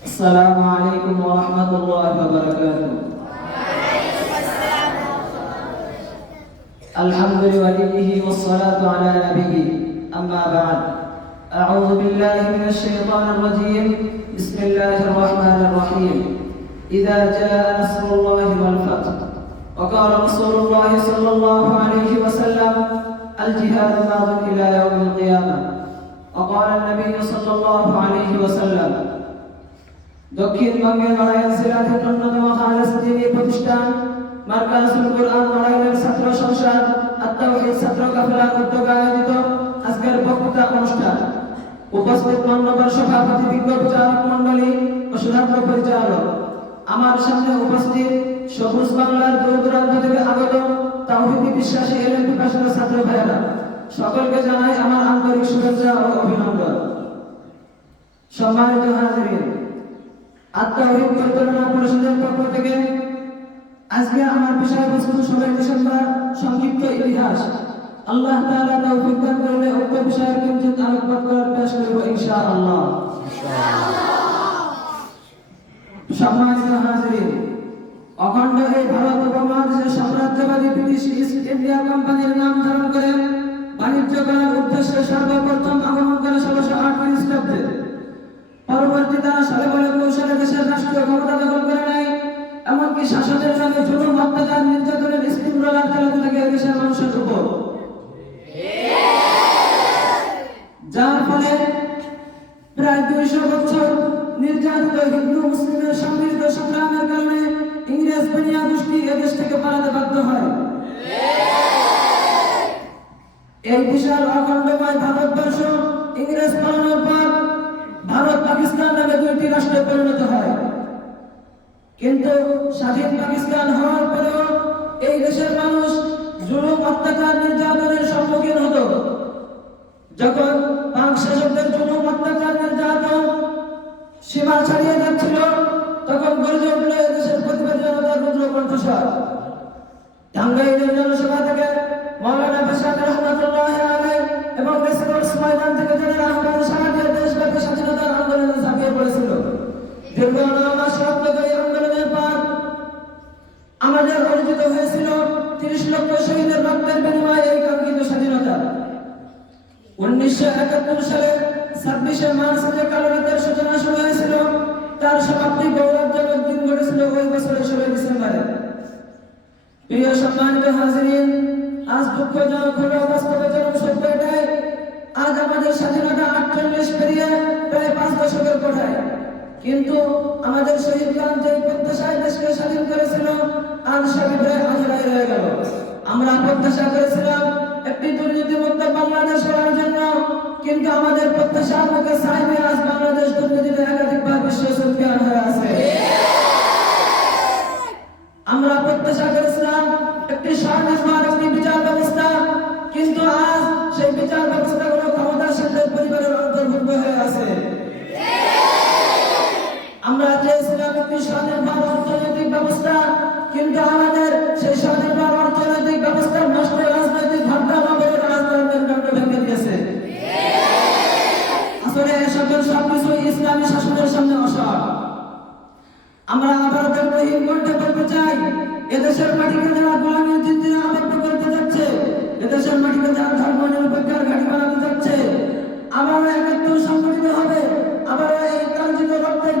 السلام عليكم ورحمة الله وبركاته. الحمد لله والصلاة على نبيه. أما بعد، أعوذ بالله من الشيطان الرجيم. بسم الله الرحمن الرحيم. إذا جاء نصر الله والفتح. وقال رسول الله صلى الله عليه وسلم: الجهاد ماض إلى يوم القيامة. وقال النبي صلى الله عليه وسلم: দক্ষিণবঙ্গের নড়াইল সিরাজের অন্যতম খালেস দিনী প্রতিষ্ঠান মারকাজুল কুরআন নড়াইলের ছাত্র সংসদ আত-তাওহীদ ছাত্র কাফেলার উদ্যোগে আয়োজিত আজকের বক্তৃতা অনুষ্ঠান। উপস্থিত মাননীয় সভাপতি, বিজ্ঞ প্রচারক মণ্ডলী ও সুধার্ত পরিচালক, আমার সামনে উপস্থিত সবুজ বাংলার দূর দূরান্ত থেকে আগত তাওহীদি বিশ্বাসী এলেম পিপাসু ছাত্র ভাইয়েরা, সকলকে জানাই আমার আন্তরিক শুভেচ্ছা ও অভিনন্দন। সম্মানিত হাজিরিন, আত-তাওহীদ পরিচালনা পরিষদের পক্ষ থেকে আজকে আমার বিষয়বস্তু 16 ডিসেম্বর সংক্ষিপ্ত ইতিহাস। আল্লাহ তাআলা তৌফিক দান করলে উক্ত বিষয়ের কিঞ্চিত আলোকপাত করার চেষ্টা করব ইনশাআল্লাহ। সম্মানিত হাজিরিন, অখণ্ড এই ভারত উপমহাদেশের সাম্রাজ্যবাদী ব্রিটিশ ইস্ট ইন্ডিয়া কোম্পানির নাম ধারণ করে বাণিজ্য করার উদ্দেশ্যে সর্বপ্রথম আগমন করে 1608 খ্রিস্টাব্দে। পরবর্তী তারা সালে বলে কৌশলে দেশের রাষ্ট্রীয় ক্ষমতা দখল করে নেয়, এমনকি শাসনের সঙ্গে জুলুম, অত্যাচার, নির্যাতনের স্টিমরোলার চালাতে থাকে দেশের মানুষের উপর, যার ফলে প্রায় 200 বছর নির্যাতিত হিন্দু মুসলিমের সম্মিলিত সংগ্রামের কারণে ইংরেজ বেনিয়া গোষ্ঠী এদেশ থেকে পালাতে বাধ্য হয়। এই বিশাল অখণ্ডময় ভারতবর্ষ ইংরেজ পালানোর পর ভারত পাকিস্তান নামে দুইটি রাষ্ট্রে পরিণত হয়। কিন্তু স্বাধীন পাকিস্তান হওয়ার পরেও এই দেশের মানুষ জুলুম, অত্যাচার, নির্যাতনের সম্মুখীন হতো। যখন পাক শাসকদের জুলুম, অত্যাচার, নির্যাতন সীমা ছাড়িয়ে যাচ্ছিল, তখন গর্জে উঠল এদেশের প্রতিবাদী জনতার রুদ্র কণ্ঠস্বর। টাঙ্গাইলের জনসভা থেকে মাওলানা ভাসানী রহমাতুল্লাহ আলাইহি এবং রেসকোর্স ময়দান থেকে যারা আহ্বান সাহায্যে দেশব্যাপী স্বাধীনতার আন্দোলনে ঝাঁপিয়ে পড়েছিল। দীর্ঘ 9 মাস রক্তক্ষয়ী এই আন্দোলনের পর আমাদের অর্জিত হয়েছিল 30 লক্ষ শহীদের রক্তের বিনিময়ে এই কাঙ্ক্ষিত স্বাধীনতা। 1971 সালে 26শে মার্চ যে কালো রাতের সূচনা শুরু হয়েছিল, তার সমাপ্তি গৌরবজনক দিন ঘটেছিল ওই বছরের 16 ডিসেম্বরে। প্রিয় সম্মানিত হাজিরিন, আজ দুঃখজনক হলেও বাস্তবে চরম সত্য এটাই, আজ আমাদের স্বাধীনতা 48 পেরিয়ে প্রায় 5 দশকের কোঠায়। কিন্তু আমাদের শহীদগণ যে প্রত্যাশায় দেশকে স্বাধীন করেছিল, আজ সবই প্রায় আধারায় রয়ে গেল। আমরা প্রত্যাশা করেছিলাম একটি দুর্নীতিমুক্ত বাংলাদেশ হওয়ার জন্য, কিন্তু আমাদের প্রত্যাশার মুখে ছাই দিয়ে আজ বাংলাদেশ দুর্নীতিতে একাধিকবার বিশ্ব চ্যাম্পিয়ন হয়ে আছে। আমরা প্রত্যাশা করেছিলাম একটি স্বনির্ভর একটি বিচার ব্যবস্থা, কিন্তু আজ সেই বিচার ব্যবস্থাগুলো ক্ষমতাসীনদের পরিবারের অন্তর্ভুক্ত হয়ে আছে। আমরা চেয়েছিলাম একটি স্বনির্ভর অর্থনৈতিক ব্যবস্থা, কিন্তু আমাদের সেই স্বনির্ভর অর্থনৈতিক ব্যবস্থার নষ্ট রাজনৈতিক ভাবনা আমাদের রাজনৈতিক দণ্ড ভেঙে দিয়েছে। আসলে এসবের সবকিছু ইসলামী শাসনের সামনে অসৎ। আমরা ভারতের রহিম কণ্ঠে বলতে চাই, এদেশের মাটিকে যারা গোলামীর জিন্দিরে আবদ্ধ করতে যাচ্ছে, এদেশের মাটিকে যারা ধর্ম নিরপেক্ষার ঘাঁটি বানাতে যাচ্ছে, আবারও 71 সংগঠিত হবে, আবারও এই কাঙ্ক্ষিত রক্তের